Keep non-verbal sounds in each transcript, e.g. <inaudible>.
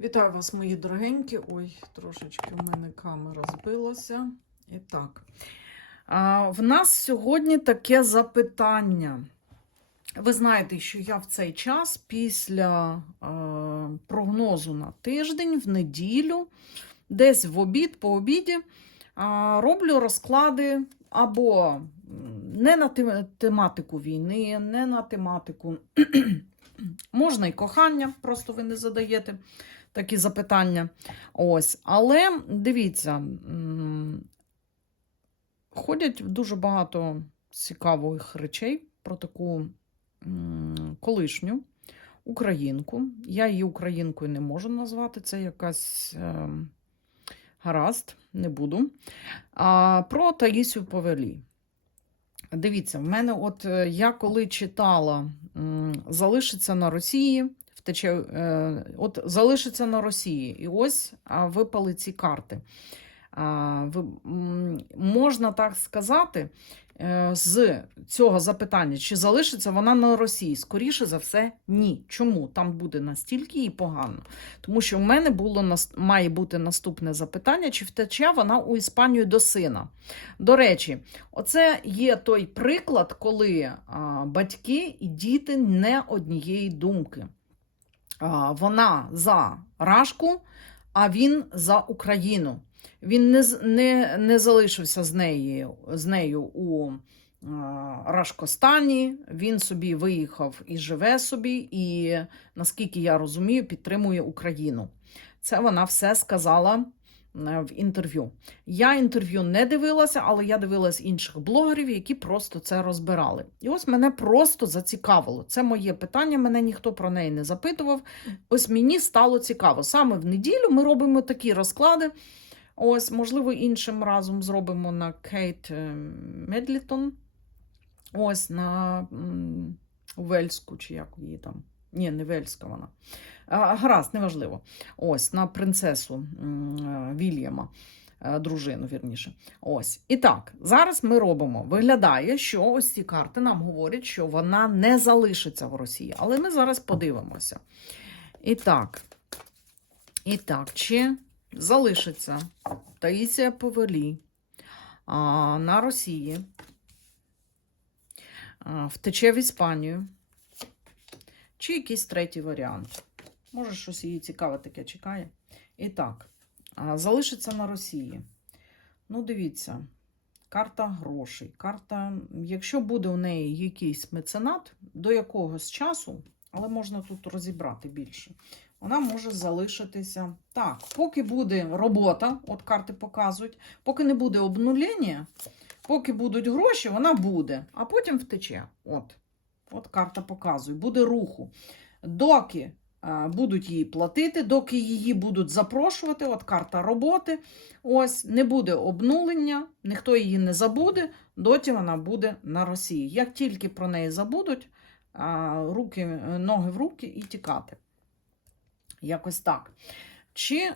Вітаю вас, мої дорогенькі. Ой, трошечки в мене камера збилася. І так. А, в нас сьогодні таке запитання. Ви знаєте, що я в цей час після е, прогнозу на тиждень, в неділю, десь в обід, по обіді, е, роблю розклади або не на тематику війни, не на тематику. <clears throat> Можна і кохання, просто ви не задаєте такі запитання. Ось. Але дивіться, ходять дуже багато цікавих речей про таку колишню українку. Я її українкою не можу назвати, це якась е, гаразд, не буду. Про Таїсю Повелі. Дивіться, в мене, от е, я коли читала Залишиться на Росії, втече, е, от залишиться на Росії. І ось випали ці карти. Можна так сказати, е, з цього запитання, чи залишиться вона на Росії? Скоріше за все, ні. Чому? Там буде настільки і погано. Тому що в мене було має бути наступне запитання: чи втече вона у Іспанію до сина? До речі, оце є той приклад, коли батьки і діти не однієї думки. Вона за Рашку, а він за Україну. Він не, не, не залишився з нею, з нею у Рашкостані. Він собі виїхав і живе собі, і, наскільки я розумію, підтримує Україну. Це вона все сказала в інтерв'ю. Я інтерв'ю не дивилася, але я дивилась інших блогерів, які просто це розбирали. І ось мене просто зацікавило. Це моє питання, мене ніхто про неї не запитував. Ось мені стало цікаво. Саме в неділю ми робимо такі розклади. Ось, можливо, іншим разом зробимо на Кейт е, Медлітон. Ось на Вельську, чи як її там. Ні, не Вельська вона. Гаразд, неважливо. Ось на принцесу е, Вільяма, е, дружину, вірніше. Ось. І так, зараз ми робимо. Виглядає, що ось ці карти нам говорять, що вона не залишиться в Росії. Але ми зараз подивимося. І так, і так, чи залишиться Таїсія Повелі на Росії, втече в Іспанію, чи якийсь третій варіант. Може, щось її цікаве таке чекає. І так, залишиться на Росії. Ну, дивіться, карта грошей. Карта, якщо буде у неї якийсь меценат до якогось часу, але можна тут розібрати більше, вона може залишитися. Так, поки буде робота, от карти показують, поки не буде обнулення, поки будуть гроші, вона буде, а потім втече. От, от карта показує, буде руху. Доки будуть їй платити, доки її будуть запрошувати, от карта роботи. Ось не буде обнулення, ніхто її не забуде, доті вона буде на Росії. Як тільки про неї забудуть, руки, ноги в руки і тікати. Якось так. Чи е,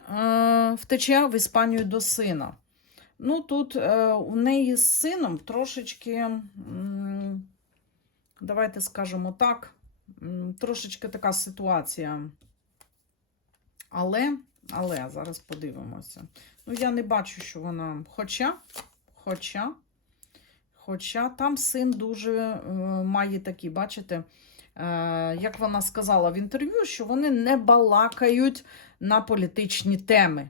втече в Іспанію до сина? Ну, тут е, у неї з сином трошечки, м, давайте скажемо так, трошечки така ситуація. Але, але, зараз подивимося. Ну, я не бачу, що вона. Хоча, хоча, хоча там син дуже е, має такі, бачите, е, як вона сказала в інтерв'ю, що вони не балакають на політичні теми.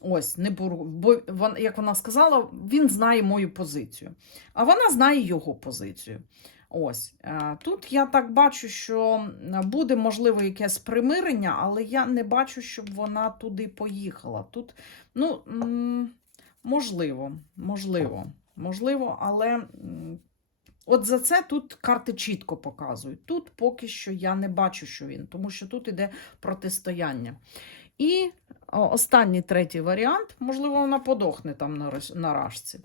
Ось, не бур- бо як вона сказала, він знає мою позицію, а вона знає його позицію. Ось е, тут я так бачу, що буде можливо якесь примирення, але я не бачу, щоб вона туди поїхала. Тут, ну, можливо, можливо, можливо, але от за це тут карти чітко показують. Тут поки що я не бачу, що він, тому що тут іде протистояння. І останній третій варіант, можливо, вона подохне там на, раш- на рашці.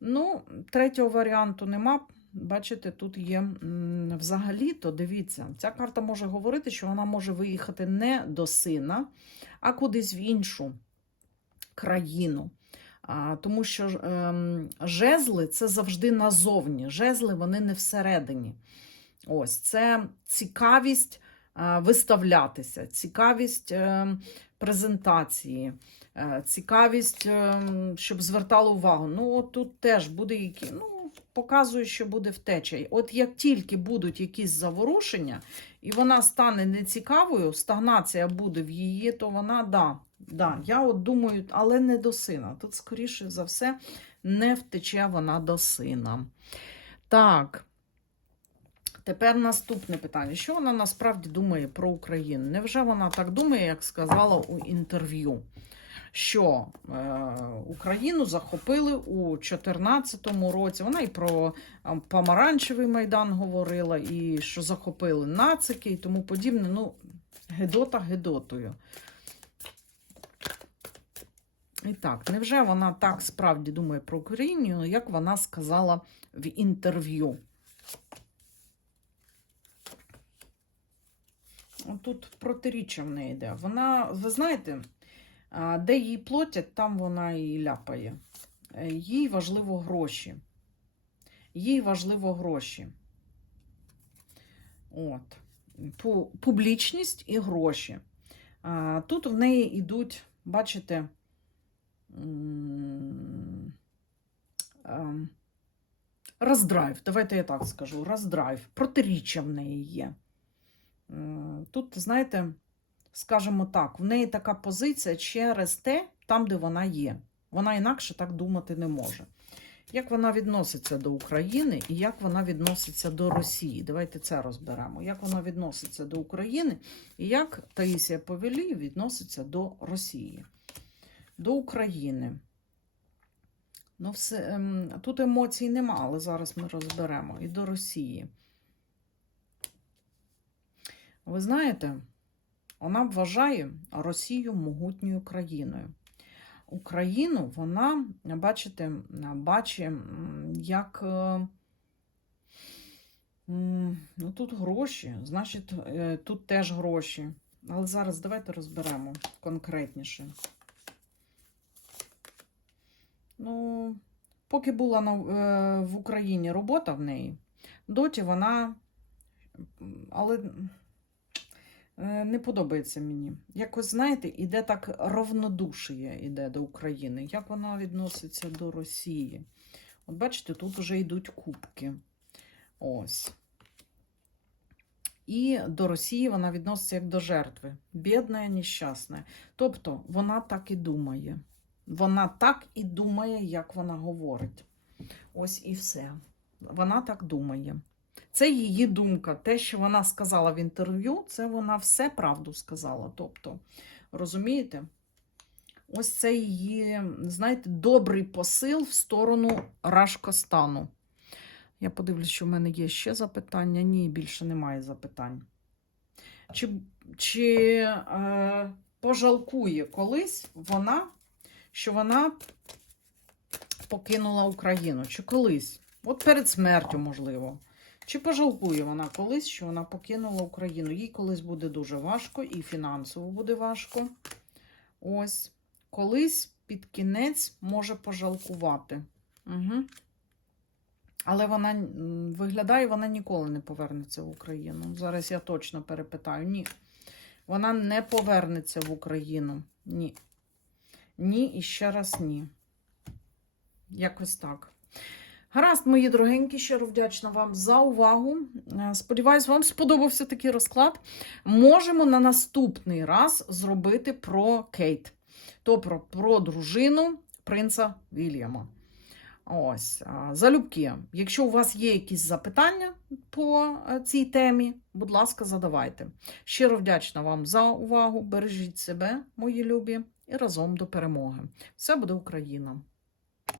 Ну, третього варіанту нема. Бачите, тут є взагалі-то, дивіться, ця карта може говорити, що вона може виїхати не до сина, а кудись в іншу країну. А, тому що ем, жезли це завжди назовні. Жезли вони не всередині. Ось це цікавість е, виставлятися, цікавість е, презентації, е, цікавість, е, щоб звертало увагу. Ну, от тут теж буде які. Ну, показує, що буде втеча. От як тільки будуть якісь заворушення, і вона стане нецікавою, стагнація буде в її, то вона да. Да, я от думаю, але не до сина. Тут, скоріше за все, не втече вона до сина. Так. Тепер наступне питання. Що вона насправді думає про Україну? Невже вона так думає, як сказала у інтерв'ю? Що е, Україну захопили у 2014 році. Вона і про е, помаранчевий майдан говорила, і що захопили нацики і тому подібне. Ну, Гедота Гедотою. І так, невже вона так справді думає про Україну, як вона сказала в інтерв'ю? Тут протиріччя в неї йде. Вона, ви знаєте, де їй платять, там вона і ляпає. Е, Їй важливо гроші. Їй важливо гроші. От. Публічність і гроші. Тут в неї йдуть, бачите, ем, роздрайв. Давайте я так скажу. Роздрайв. Протиріччя в неї є. Тут, знаєте, скажімо так, в неї така позиція через те, там, де вона є. Вона інакше так думати не може. Як вона відноситься до України і як вона відноситься до Росії? Давайте це розберемо. Як вона відноситься до України і як Таїсія Повелій відноситься до Росії, до України. Ну, все, ем, тут емоцій нема, але зараз ми розберемо. І до Росії. Ви знаєте, вона вважає Росію могутньою країною. Україну вона, бачите, бачить як. е, Ну, тут гроші, значить, е, тут теж гроші. Але зараз давайте розберемо конкретніше. Ну, поки була е, в Україні робота в неї, доті вона. Але не подобається мені. Якось, знаєте, іде так равнодушіє іде до України. Як вона відноситься до Росії? От бачите, тут вже йдуть кубки. Ось. І до Росії вона відноситься як до жертви. Бідна, нещасна. Тобто вона так і думає. Вона так і думає, як вона говорить. Ось і все. Вона так думає. Це її думка. Те, що вона сказала в інтерв'ю, це вона все правду сказала. Тобто, розумієте? Ось це її, знаєте, добрий посил в сторону Рашкостану. Я подивлюсь, що в мене є ще запитання. Ні, більше немає запитань. Чи, чи е, пожалкує колись вона, що вона покинула Україну? Чи колись? От перед смертю, можливо. Чи пожалкує вона колись, що вона покинула Україну? Їй колись буде дуже важко, і фінансово буде важко. Ось. Колись під кінець може пожалкувати. Угу. Але вона виглядає, вона ніколи не повернеться в Україну. Зараз я точно перепитаю. Ні. Вона не повернеться в Україну. Ні. Ні, і ще раз ні. Якось так. Гаразд, мої дорогенькі, щиро вдячна вам за увагу. Е, Сподіваюсь, вам сподобався такий розклад. Можемо на наступний раз зробити про Кейт, то про, про дружину принца Вільяма. Ось, залюбки. Якщо у вас є якісь запитання по е, цій темі, будь ласка, задавайте. Щиро вдячна вам за увагу. Бережіть себе, мої любі, і разом до перемоги. Все буде Україна!